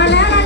ว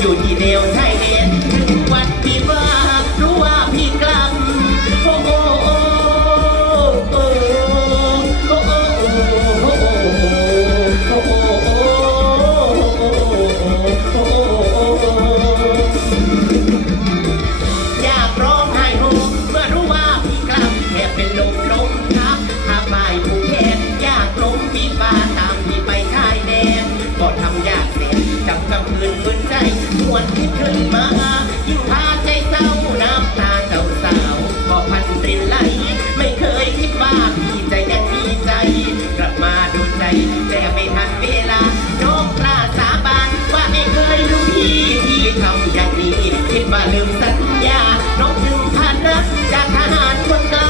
อยู่莲 หวดคิดถึงมา ยิ่งพาใจเศร้าน้ำตาเศร้าสาวพอพันตรินไหล ไม่เคยคิดว่าพี่จะยังมีใจ กลับมาดูใจแต่ไม่ทันเวลาน้องกล้าสาบานว่าไม่เคยรู้พี่ที่ทำอย่างนี้ คิดว่าลืมสัญญา น้องถึงพันรักจากทหารคนเก่า